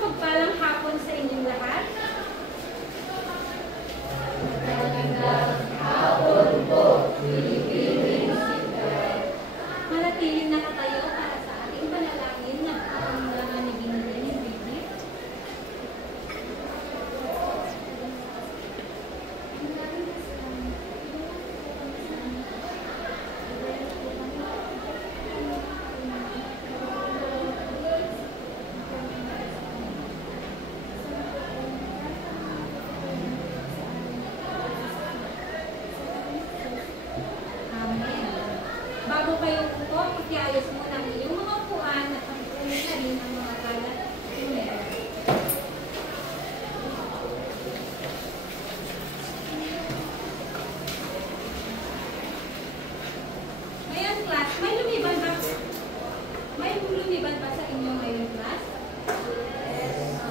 mapagpalang hapon sa inyong lahat. Hapon po, Pilipinas. Manatiling nakatayo para sa ating panalangin na pangangalaman ni Binigay ni Bridget. Bago kayo po, pakiayos mo ng iyong mga upuan at pagpunin na rin ang mga kalat. Ngayon, class, may lumiban ba? May lumiban ba sa inyo ngayon, class? Yes.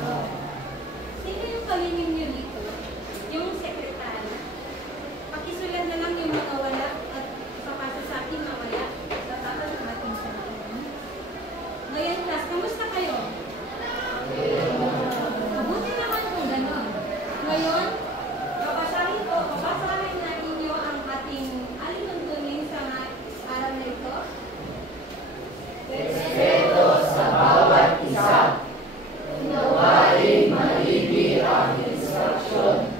Sino yung kalinin nyo dito? Yung sekretary. Pakisulat na lang yung mga wala at papasa sa akin mamaya. Tatapos natin sa akin. Ngayon, class, kamusta kayo? Mabuti naman kung gano'n. Ngayon, babasahin na ninyo ang ating alituntunin sa araw na ito. Respeto sa bawat isa. Unawain maigi ang instruksyon.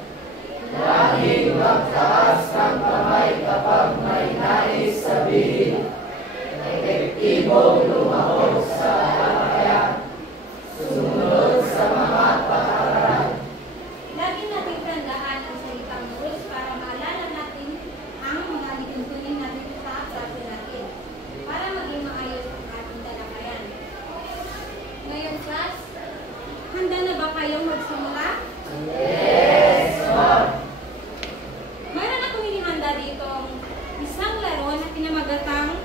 Laging magtaas ng kamay kapag may nais sabihin. Epektibong lumahok sa talakayan. Sumunod sa mga patakaran. Lagi natin tandaan ang salitang rules para maalala natin ang mga alituntunin natin sa klase natin para maging maayos ang ating talakayan. Ngayon, class, handa na ba kayong magsimula? Yes, ma'am. Mayroon akong inihanda dito isang laro na kinamagatang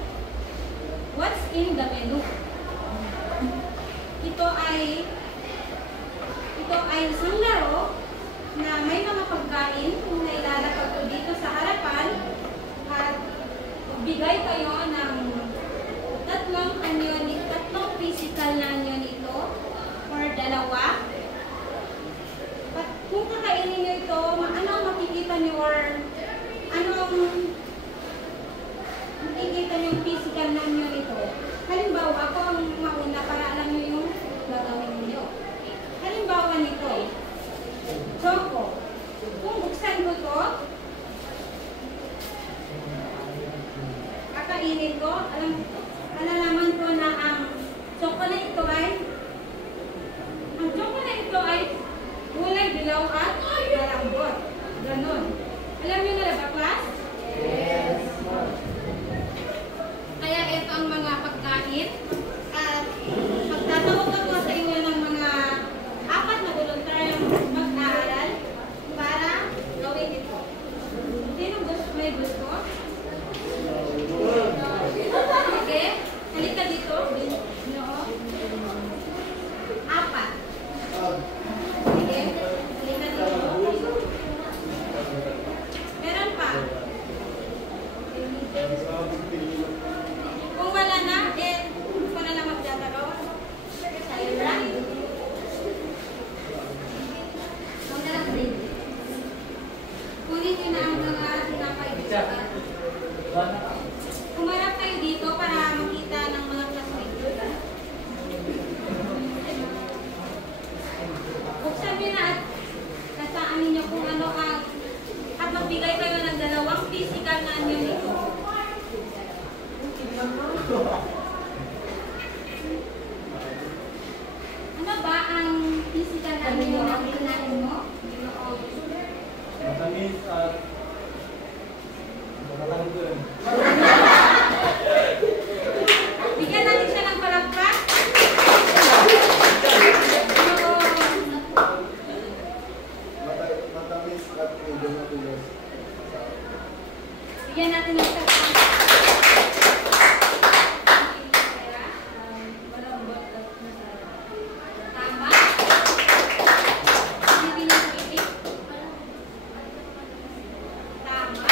What's in the Menu? Ito ay isang laro na may mga pagkain na ilalagay ko dito sa harapan at bigay kayo ng tatlong physical na onion ito or dalawa. At kung kakainin nyo ito, ano ang makikita nyo or anong makikita nyo yung physical na nyo ito? Halimbawa, ako ang mauna para alam nyo yung gagawin nyo. Halimbawa nito, choco. Kung buksan ko ito, kakainin ko, alalaman ko na ang choco na ito ay kulay dilaw at malambot. Ganon. Alam niyo na ba, class? Yes, ma'am. Kaya ito ang mga pagkain. At magtatawag ako sa inyo ng mga 4 na voluntaryong mag-aaral para gawin ito. Sino may gusto? Okay? Halika dito. No? 4. Sige. Halika dito. Meron pa. Kung wala na, kung na lang magdadagaw. Sa'yo lang. Huwag na lang din. Kunin nyo na ang mga sinapay dito. Kumarap kayo dito para makita ng mga classmates. Buksan nyo na at nasaan ninyo kung ano ang at magbigay kayo ng 2 physical na anyo nito. Ano ba ang physical na anyo na kinain mo? Matamis at matatanggal. Bigyan natin siya ng palakpak. Matamis at medyo matulos. Bigyan natin ng palakpak. Tama? Hindi pinag-ibig? Tama?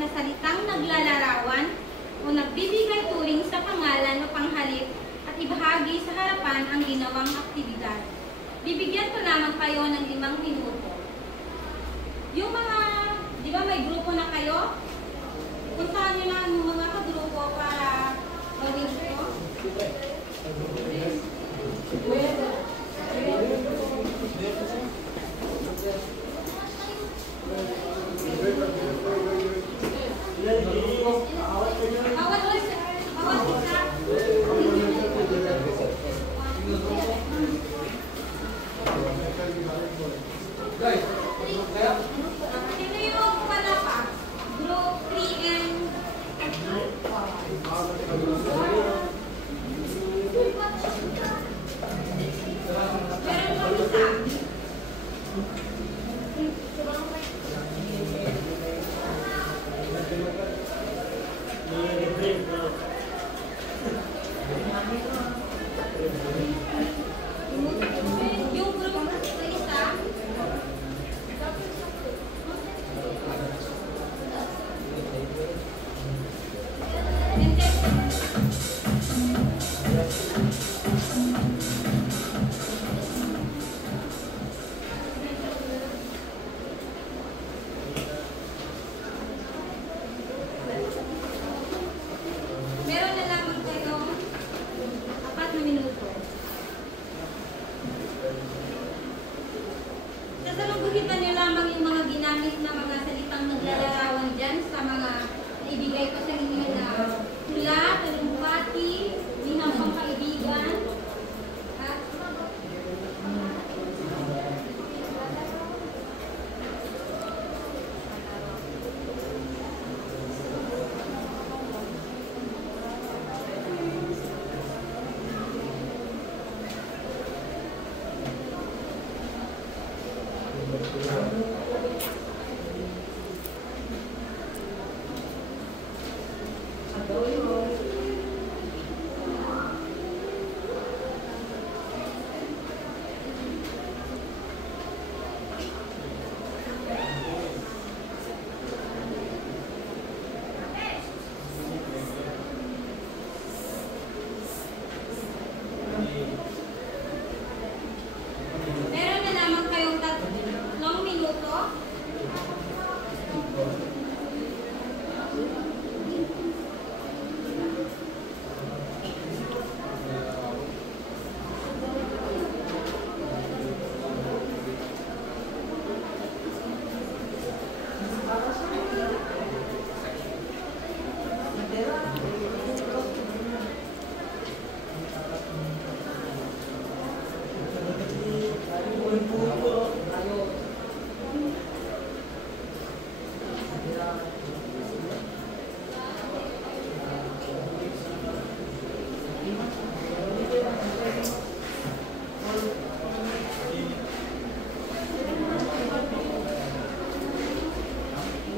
na salitang naglalarawan o nagbibigay turing sa pangalan o panghalip at ibahagi sa harapan ang ginawang aktibidad. Bibigyan ko lamang kayo ng 5 minuto. Yung mga, di ba may grupo na kayo? Puntahan nyo lang yung mga kagrupo para gawin ito. Bawat isa. Sino yung pala pa? Group 3 and meron pa isa. Yung group na isa. Meron na lamang kayong 4 na minuto. Sasalubuhitan niyo lamang yung mga ginamit na mga salitang naglalarawan dyan sa mga naibigay ko sa inyo na hula, talumpati, linang pangkaibigan. Meron na lamang kayong 3 minuto.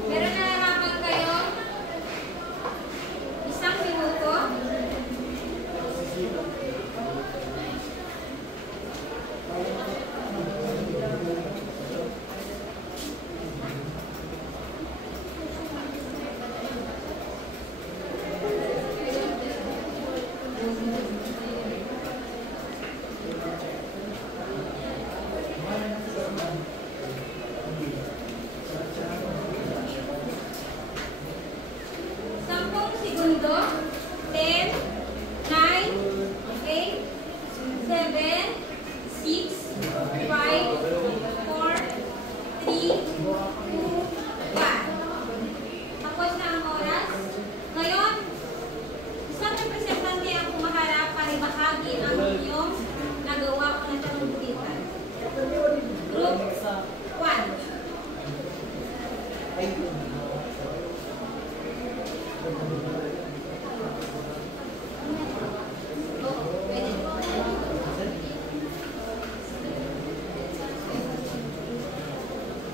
Meron na lamang kayong 1 minuto. Sampung segundo. 10, 9, 8, 7, 6, 5, 4, 3, 2, 1. Tapos na ang oras. Ngayon, isang representante ang pumaharap para ibahagi ang inyong nagawa o natalubuhitan. Group 1.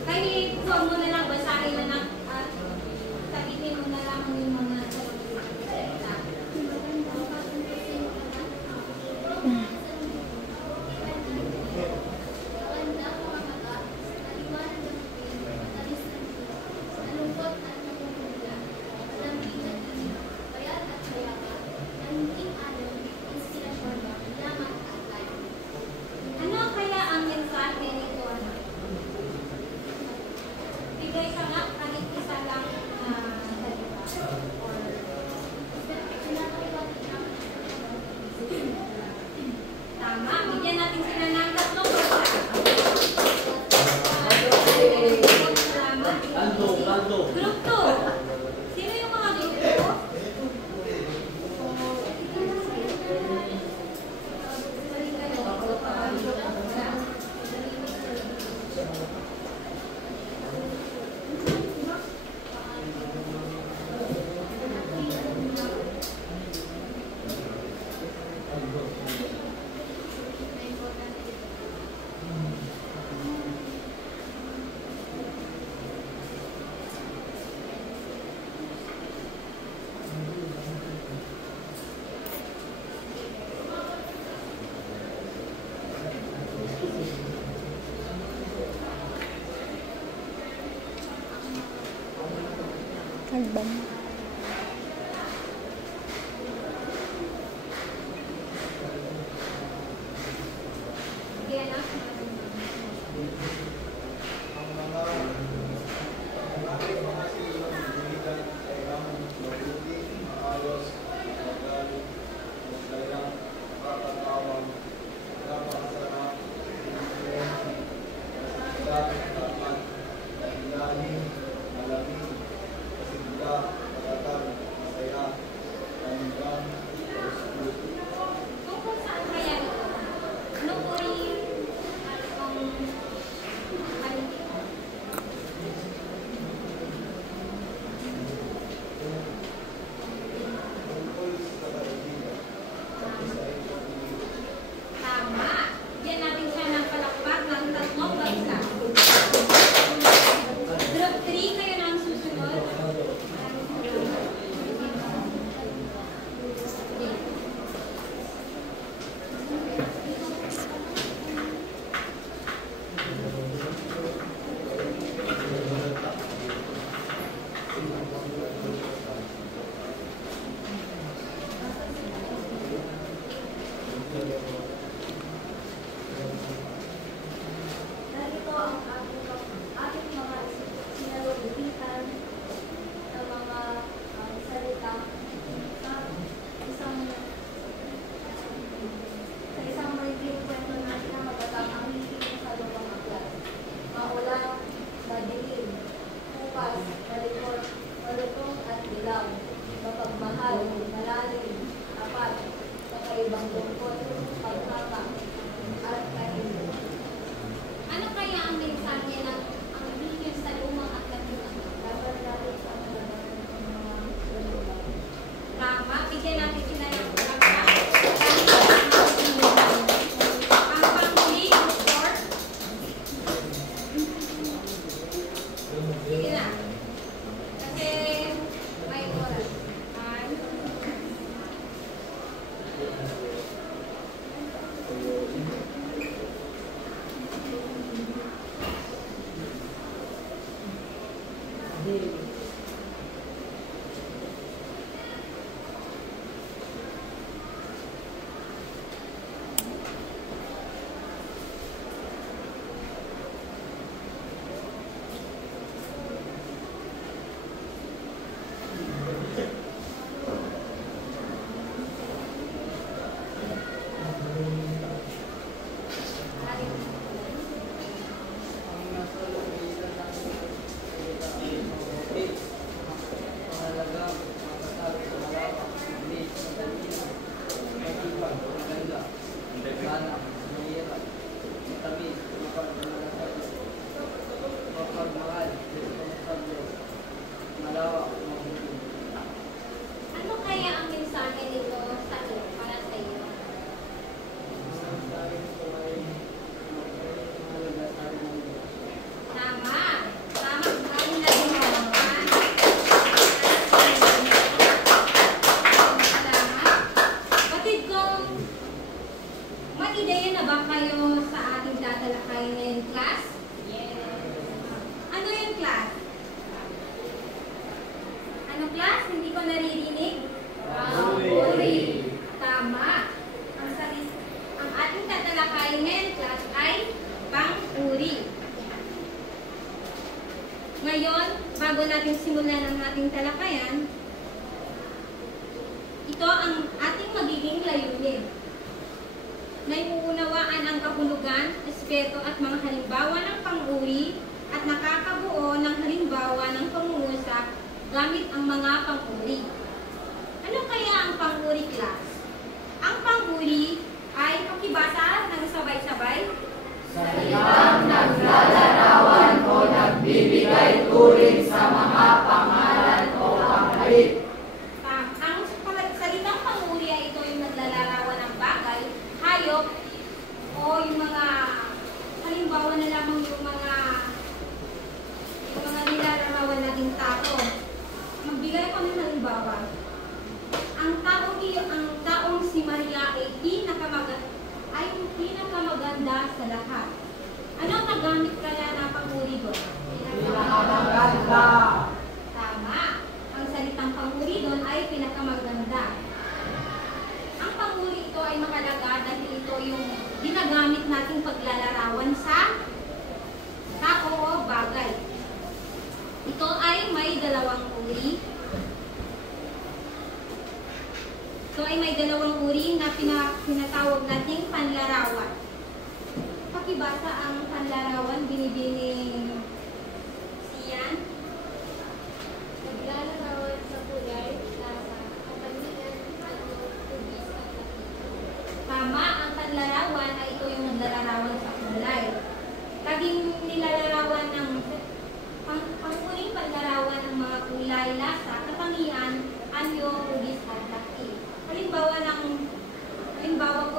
Kahit huwag mo na lang, basahin na lang at sabihin mo na lang yung mga salita. Alban. Sige, anak. Ang mga ating mga silang diligan kailangan mabuti, maayos, magaling, masaya, makakatawang, napakasarap, masigla, tapat, mahiyahin, malamig, masigla, matatag, masaya, kanilang, kauspuso. Tungkol saan kaya ito? Anong uri ang haligi? Tungkol sa kaibigan, tapos ay pag-ibig. Tama. Bigyan natin siya ng palakpak ng 3 bansa. Group 3, kayo na ang susunod. Narito ang ating mga sinalugbitan ng mga salita sa isang magiging kwento natin na magatang ang hihigit sa lupang aklat. Maulan, madilim, bukas, malikot, malutong at dilaw, mapagmahal, malalim, tapat, kakaibang tungkol, paghanga, at kahilin. Ano kaya ang mensahe ng ang bigyan sa lumang at labing? Dapat natin sa mga lulubaw. Tama. Bigyan natin sila ng palakpak. Ang panghuli, or? Sige na. Kasi may oras. One. Ano kaya ang mensahe nito sa iyo, para sa iyo? Tama. Tama. Galing na din naman. Salamat. Batid kong, may ideya na ba kayo sa ating tatalakayin ngayong class? Yes. Ano yung class? Ano class? Hindi ko naririnig? Pang-uri. Tama. Ang ating tatalakayin ngayong class ay pang-uri. Ngayon, bago natin simulan ang ating talakayan, ito ang ating magiging layunin. Naiuunawaan ang kahulugan, aspeto at mga halimbawa ng pang-uri at nakakabuo ng halimbawa ng pangungusap gamit ang mga pang-uri. Ano kaya ang pang-uri class? Ang pang-uri ay pakibasa ng sabay-sabay. Salitang naglalarawan o nagbibigay turing sa mga pangalan o panghalip. Ang salitang pang-uri ay ito yung naglalarawan ng bagay, hayop, o yung mga halimbawa na lamang yung mga nilalarawan nating tao. Magbigay ako ng halimbawa. Ang taong si Maria ay pinakamaganda sa lahat. Ano ang nagamit kaya na pang-uri ko? Pinakamaganda. Tama. pagkamaganda. Ang panguri ito ay mahalaga dahil ito yung ginagamit nating paglalarawan sa tao o bagay. Ito ay may dalawang uri. Ito ay may dalawang uri na pinatawag nating panlarawan. Pakibasa ang panlarawan, binibini siyan. Naglalarawan sa kulay, lasa, katangian, ano, tubis, at lapi. Tama, ang panlarawan ay ito yung naglalarawan sa kulay. Laging nilalarawan ng panguling panlarawan ng mga kulay, lasa, katangian, anyo, tubis, at lapi. Halimbawa ko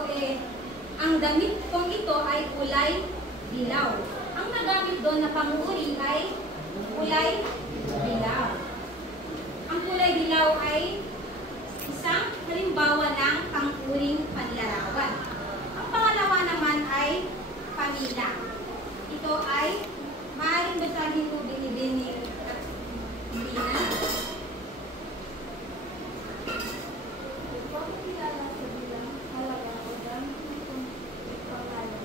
ang damit kong ito ay kulay dilaw. Ang nagamit doon na panguri ay kulay dilaw. Ang kulay dilaw ay isang halimbawa ng pang-uring panlarawan. Ang pangalawa naman ay pamila. Ito ay maaaring basahin mo binibini at hindi na. Upang kilala sa bilang halaga o gamit nitong pangalan.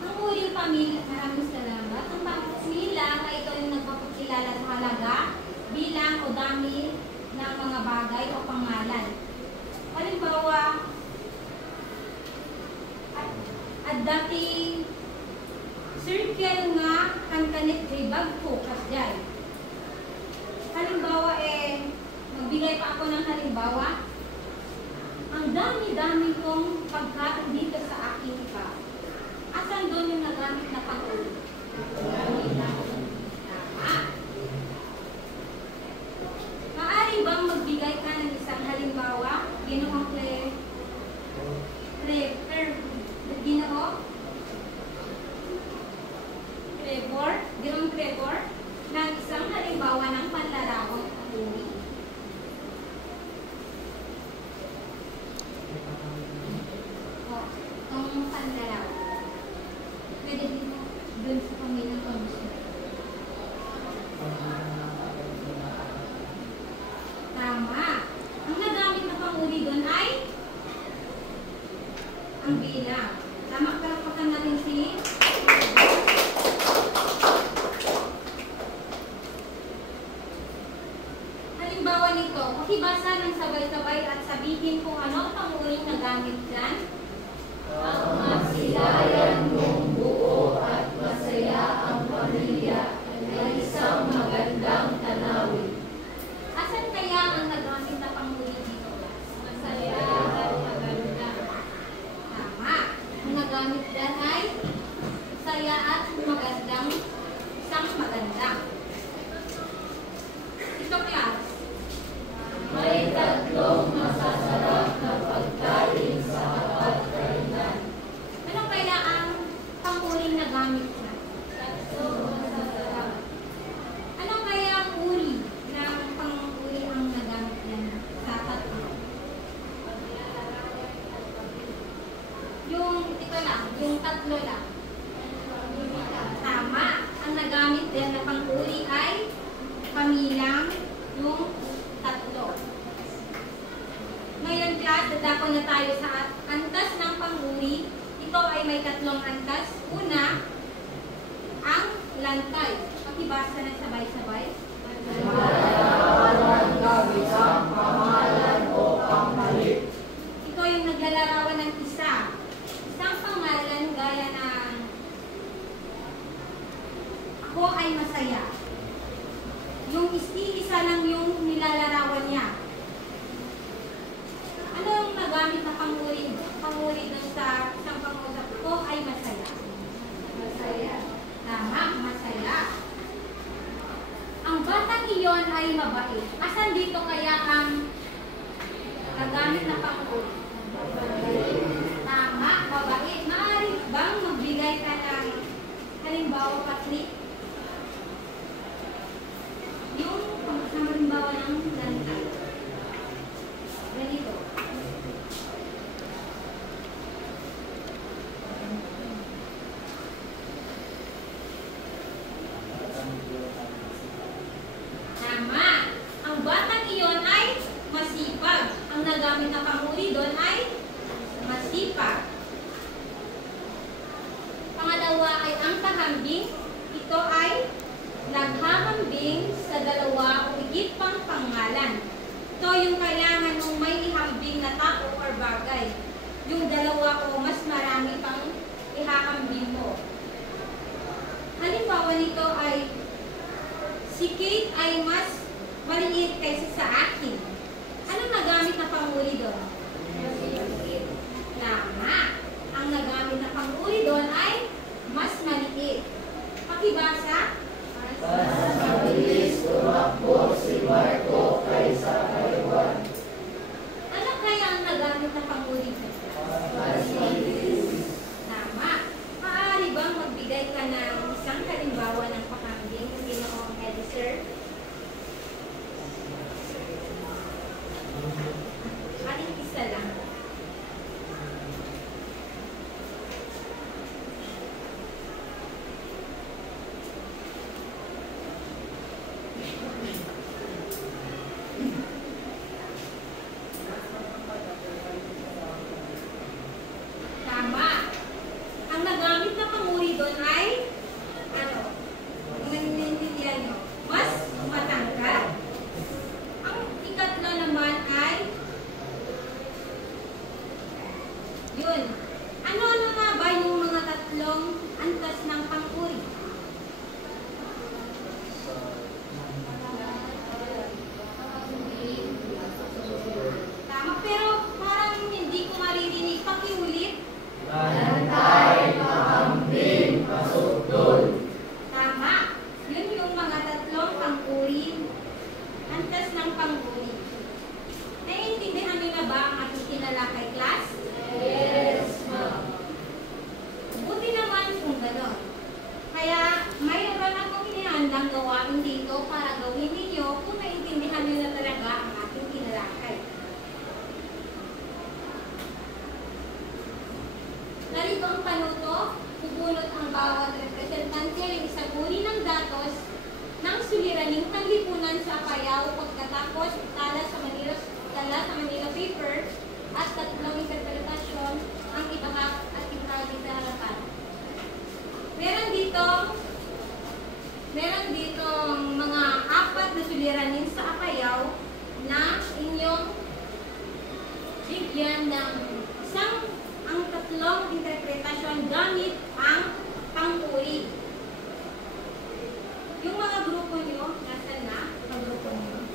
Ang uring pamilya, maraming salamat. Ang pamilya ay ito yung nagpapakilala sa halaga, bilang o dami ng mga bagay o pangalan. Halimbawa, at dati circle nga kankanit ribag ko kasjay. Halimbawa magbigay pa ako ng halimbawa. Ang dami-dami kong pagkain dito sa aking ka. Asan doon yung nagamit na pang-uri? Tama. Maaari bang magbigay ka ng isang halimbawa? Ginoong Trevor, ng isang halimbawa ng panlarawang pang-uri. Itong panlarawan. Pwede din dun sa pamilyang komisyon. Tama. Ang nagamit na pang-uri doon ay ang bilang. Tama, karapakan natin si halimbawa nito. Pakibasa ng sabay-sabay at sabihin kung ano ang pang-uring nagamit dyan. Ang masilayan mong buo at masaya ang pamilya ay isang magandang tanawin. Asan kaya ang nagamit na pang-uri dito? Masaya at maganda. Tama. Ang nagamit dyan ay saya at magandang, isang maganda. Ito class. May tatlong masasarap na pagkain sa hapag kainan. Ano kaya ang pang-uring nagamit na? Tatlo masasarap. Ano kaya ang uri ng pang-uri ang nagamit yan sa tatlo? Paglalarawan at pagpili. Yung ito lang, yung tatlo lang. Pamilya. Tama. Ang nagamit din na pang-uri ay pamilang yung tatlo. Ngayon class, dadako na tayo sa antas ng pang-uri. Ito ay may tatlong antas. Una, ang lantay. Pakibasa na sabay-sabay. Malarawan gamit ang pangalan o panghalit. Ito yung naglalarawan ng isa. Isang pangalan gaya ng ako ay masaya. Yung isa lang yung nilalarawan niya. Ano yung nagamit na panguri dun sa isang pangusap? Ko ay masaya. Masaya. Tama, masaya. Ang batang iyon ay mabait. Asan dito kaya ang nagamit na panguri? Tama, mabait. Maaari bang magbigay ka ng halimbawa, Patrick? Yung halimbawa ng lantay. Ganito. Tama. Ang batang iyon Ito yung kailangan mong may ihambing na tao or bagay. Yung dalawa o mas marami pang ihahambing mo. Halimbawa nito ay si Kate ay mas maliit kaysa sa akin. Anong nagamit na panguri doon? Tama. Ang nagamit na panguri doon ay mas maliit. Pakibasa? Mas mabilis tumakbo si Marco kaysa kay Juan. Ano kaya ang nagamit na panguri doon? Mas mabilis. Tama. Maaari bang magbigay ka ng isang halimbawa ng pakambing ng Ginoong Editor? Aling isa lang. Tama. Ang nagamit na panguri doon ay ano? Ang nanintindihan nyo? Mas matangkad. Ang ikatlo naman ay yun. Ano-ano nga ba yung mga tatlong antas ng panguri? Tama, pero parang hindi ko maririnig. Pakiulit. Bantay, mahambing, masukdol. Tama. Yun yung mga tatlong panguri. Antas ng panguri. Naiintindihan niyo na ba ang ating tinalakay, class? Yes, ma'am. Buti naman kung gano'n. Kaya mayroon akong inihandang gawain dito para gawin ninyo kung naiintindihan niyo na talaga ang ating tinalakay. Narito ang panuto, bubunot ang bawat representante ng isang uri ng datos ng suliraning panlipunan sa Apayao pagkatapos tala sa Manila paper at tatlong interpretasyon ang ibahag at ibahagi sa harapan. Meron ditong mga 4 na suliranin sa Apayao na inyong bigyan ng ang tatlong interpretasyon gamit ang panguri. Yung mga grupo nyo, nasaan na? Ang grupo nyo.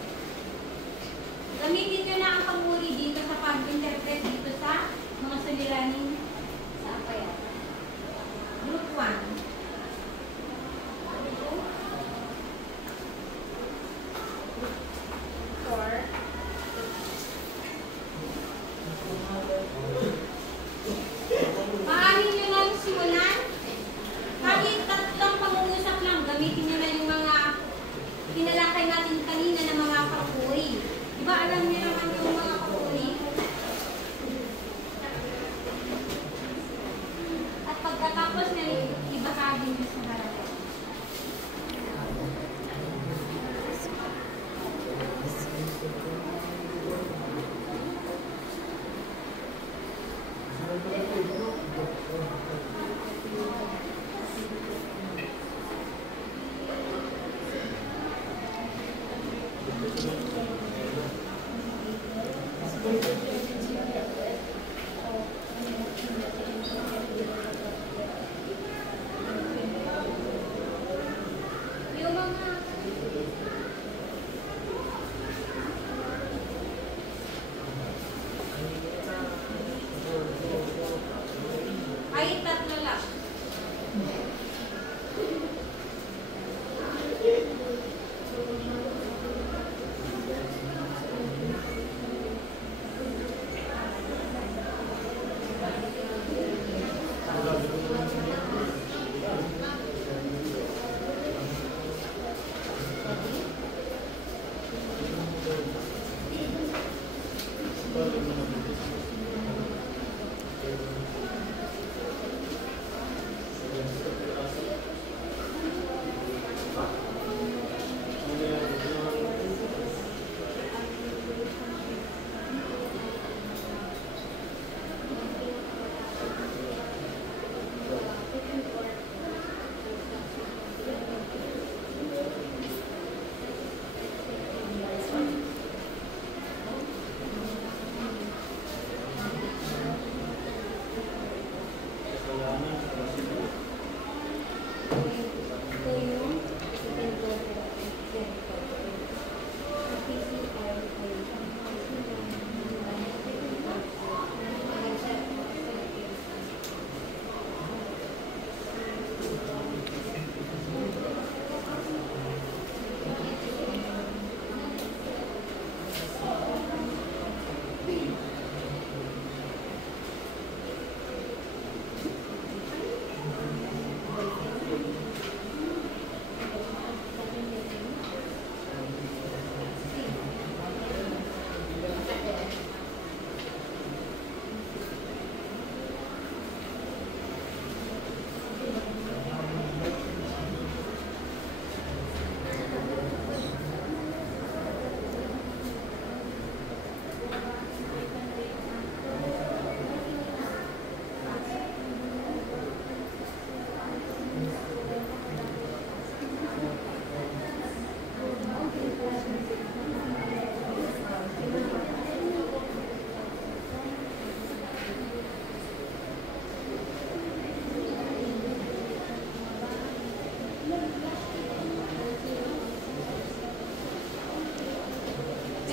Gamitin nyo na ang panguri dito sa pag-interpret dito sa mga suliranin sa Apayao. Group 1. Group 2. Group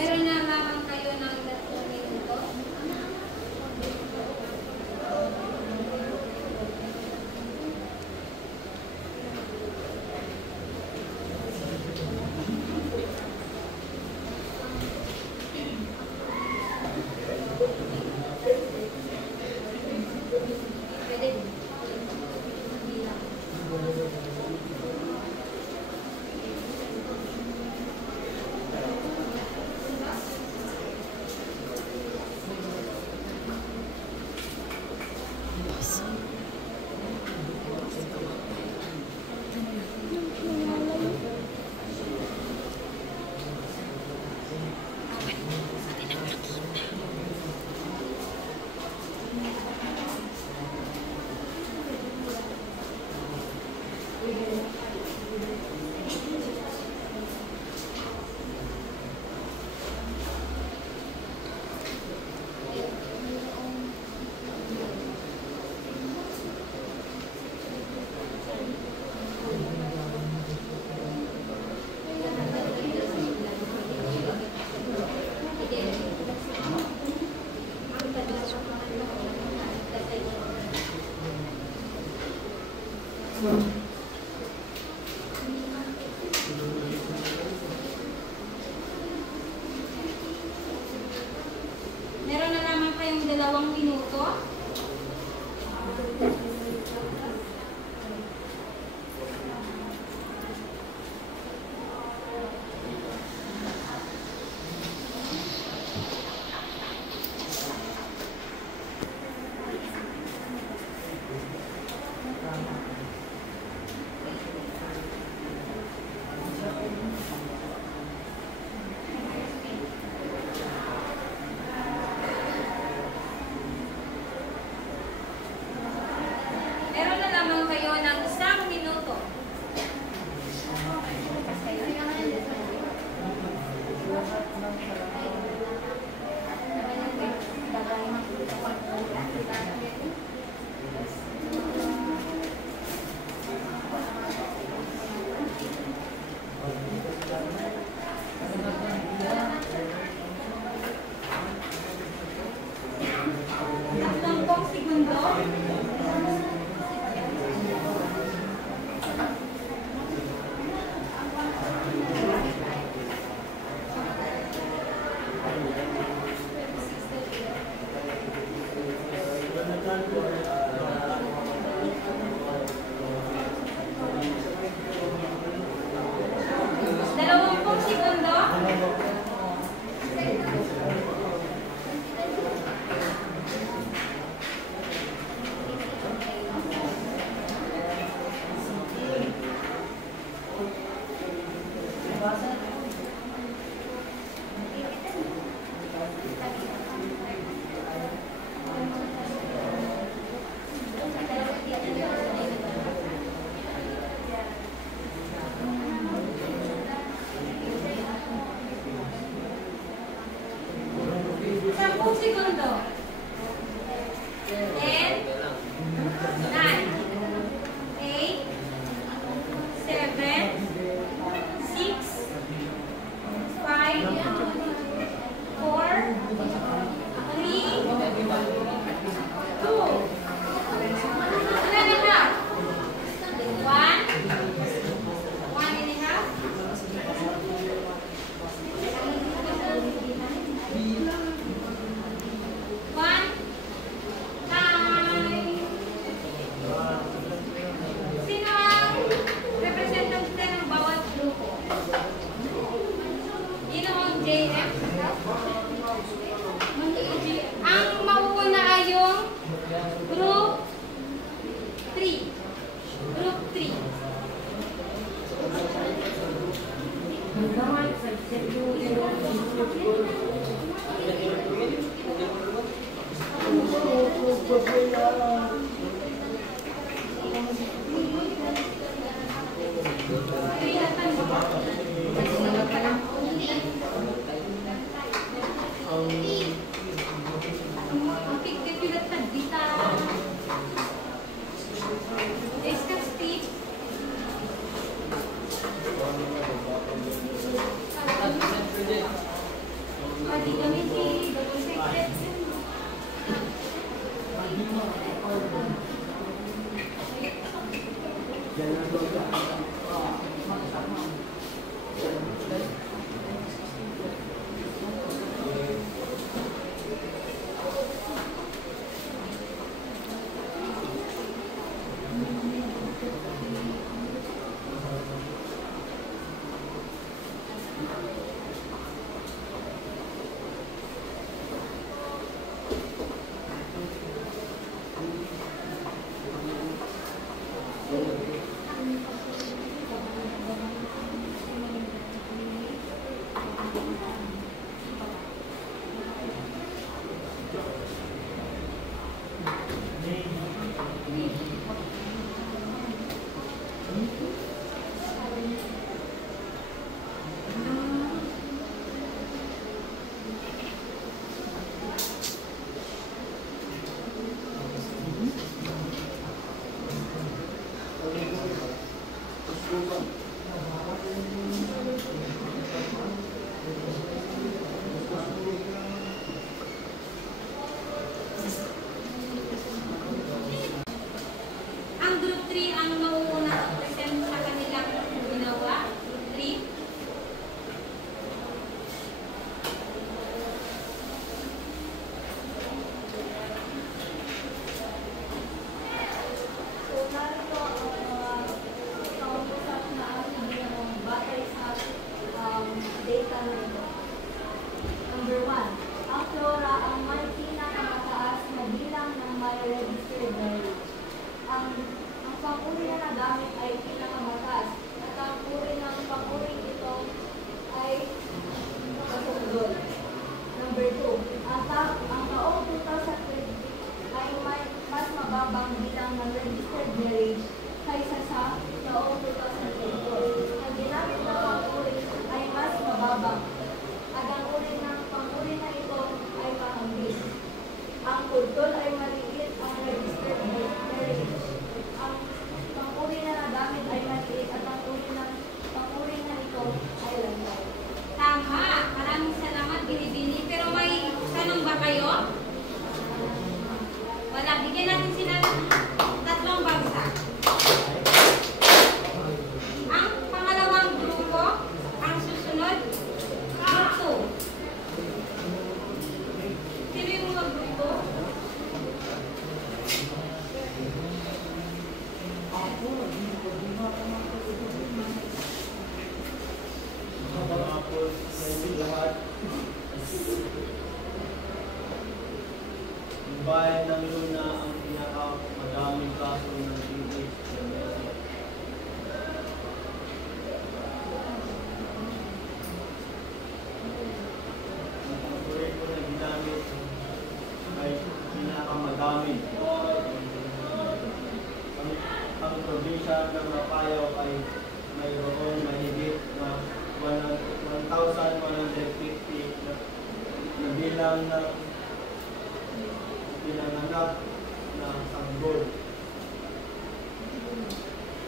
Meron na lamang kayo ng 3 minuto. Pwede. Bilang. Meron na lamang kayong 2 minuto. Meron na lamang kayo ng 1 minuto. Tatlong segundo. Dalawampung segundo. Sampung segundo. 10, 9, 8, 7, 6, 5, 4, 3, 2, 1.5. 1 time. Sino ang representante ng bawat grupo? Yun ang JF. Ang mauuna ay yung group 3. Group 3. Steve. Number 1. Ang flora ang may pinakamataas na bilang ng may registered marriage. Ang pang-uri na nagamit ay pinakamataas at ang uri ng pang-uri ito ay kasunod. Number 2. Ang taong 2020 ay may mas mababang bilang ng registered marriage kaysa sa taong 2022. Ang ginamit na pang-uri ay mas mababang at ang uri ng pang-uri na ito ay pahambis. Ang kultol ay maliit ang registered marriage. Ang pang-uri na nagamit ay maliit at ang uri ng pang-uri na ito ay lantay. Tama. Maraming salamat, Binibini. Pero may tanong ba kayo? Wala. Bigyan natin sila ng tatlong bagsak. Ang pangalawang grupo, ang susunod, grupo. Sino yung mga grupo? Tapos, sa inyo lahat, ang bayan ng Luna ang pinakamadaming kaso ng DH sa Amerika. Ang pang-uri ko na ginamit ay pinakamadami. Ang probinsya ng Apayao ay mayroon mahigit na 1,150 na bilang ng pinanganak na sanggol.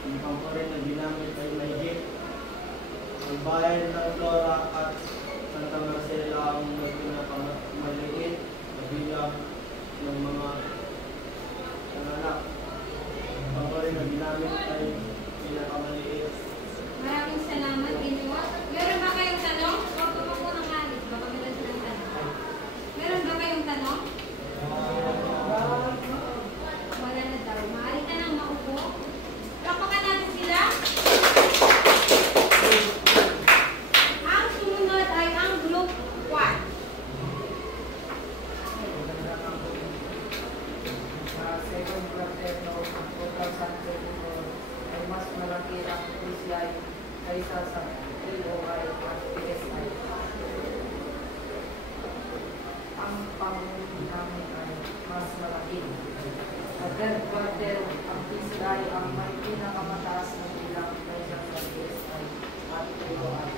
Ang pang-uri na ginamit ay mahigit. Ang bayan ng Flora at Santa Marcela ang pinakamaliit na bilang ng mga pinanganak. Ang pang-uri na ginamit ay pinakamaliit. Maraming salamat, Binuwa. Meron ba kayong tanong? Huwag ko po ng alis. Baka meron silang tanong. Meron ba kayong tanong? Wala na daw. Maaari ka nang maupo. Lapakan natin sila. Ang sumunod ay ang group 1. Sa second quarter noong 2024 ay mas malaki ang PCI kaysa sa POI at PSI. Ang pang-uri namin ay mas malaki. Sa third quarter, ang PCI ang may pinakamataas na bilang kaysa sa PSI at POI.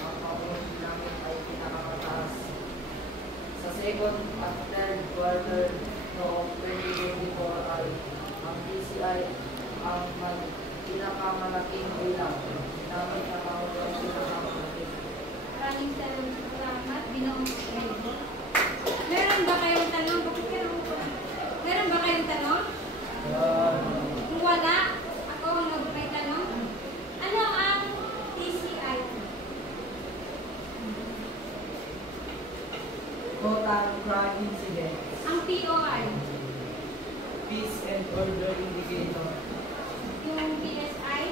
Ang pang-uri namin ay pinakamataas. Sa second at third quarter noong 2024 ay ang PCI ang pinakamalaking bilang. Namin ang pang-uri pinakamalaki. Maraming salamat, Binoong Pedro. Meron ba kayong tanong? Meron ba kayong tanong? Kung wala, ako ang may tanong. Ano ang PCI? Total crime incident. Ang POI? Peace and order indicator. Yung PSI?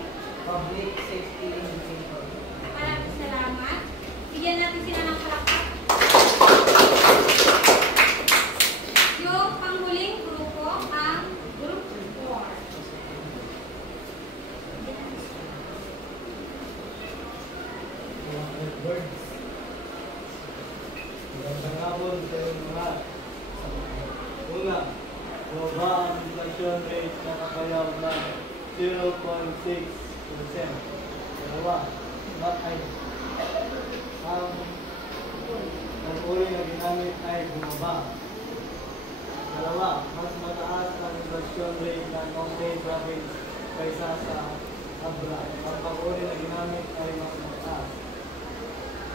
Public safety indicator. Maraming salamat. Bigyan natin sila ng palakpak. Yung panghuling grupo, ang Group 4. Words. Magandang hapon sa inyong lahat. Una, bumaba ang inflation rate na kakayab na 0.6%. Dalawa, ang uri na ginamit ay bumaba. Dalawa, mas mataas ang inflation rate ng Nongday province kaysa sa Abra. Ang pang-uri na ginamit ay mas mataas.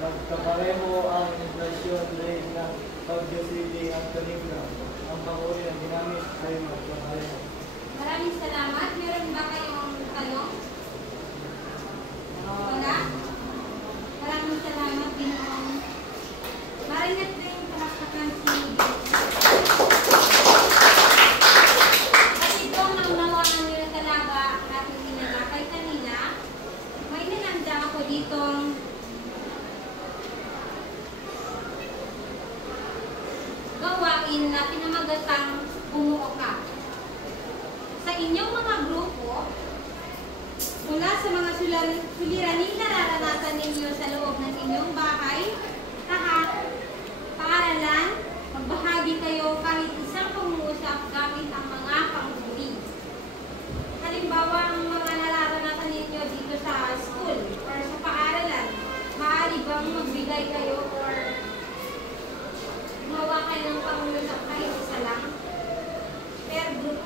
Magkapareho ang inflation rate ng Baguio City at Calingura. Ang pang-uri na ginamit ay magkapareho. Maraming salamat. Meron ba kayong tanong? Wala? Maraming salamat, Binoong. Maringat na yung palakpakan si at ito ang nawa ng nila talaga ang ating tinalakay kanina. May nilanda ako ditong gawain na pinamagatang bumuo ka. Sa inyong mga grupo, mula sa mga suliraning nararanasan ninyo sa loob ng inyong bahay, paaralan, magbahagi kayo kahit isang pangungusap gamit ang mga panguri. Halimbawa, ang mga nararanasan ninyo dito sa school or sa paaralan, maaari bang magbigay kayo or gumawa kayo ng pangungusap kahit isa lang? Per group.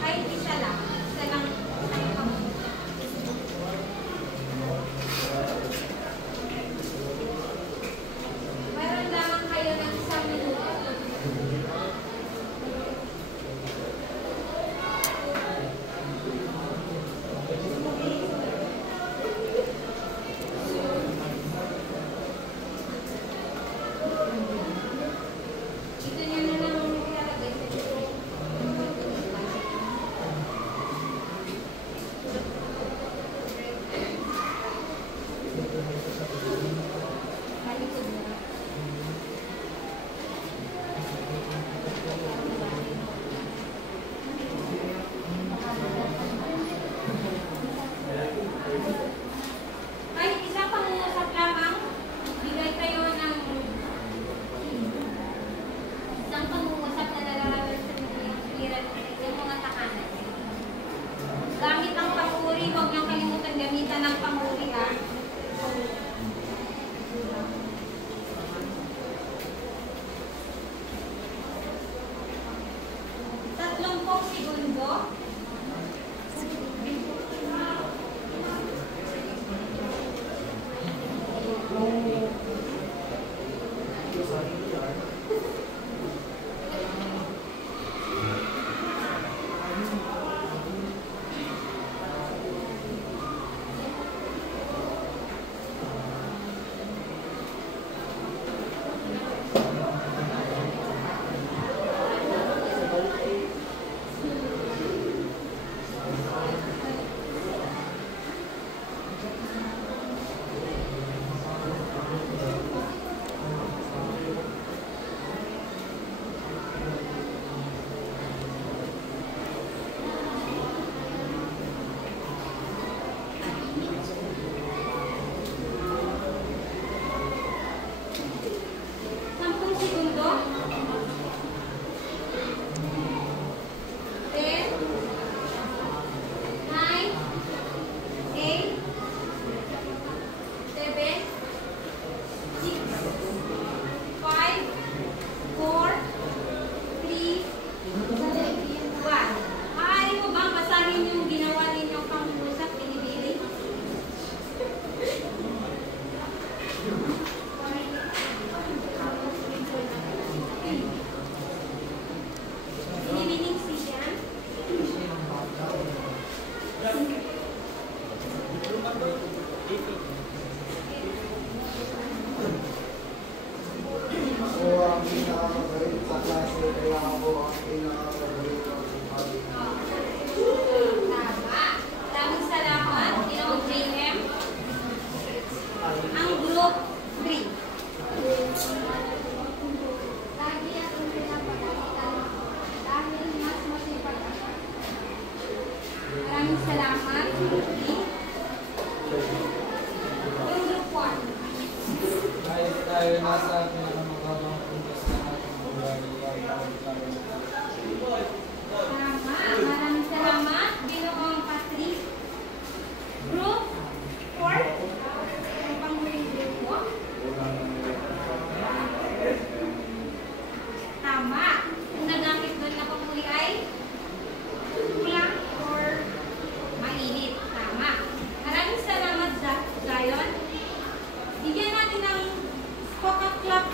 Kahit isa lang. Isa lang kayo pangungusap. Meron lamang kayo ng isang minuto. Ito nyo na lang ilalagay sa dito. Malikod na. Kahit isang pangungusap lamang, bigay kayo ng isang pangungusap na nalalaman sa suliranin ng mga tahanan. Gamit ang panguri, huwag niyong kalimutan gamitan ng panguri ha. 30 segundo. Bigyan natin ng spoken clap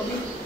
Robin.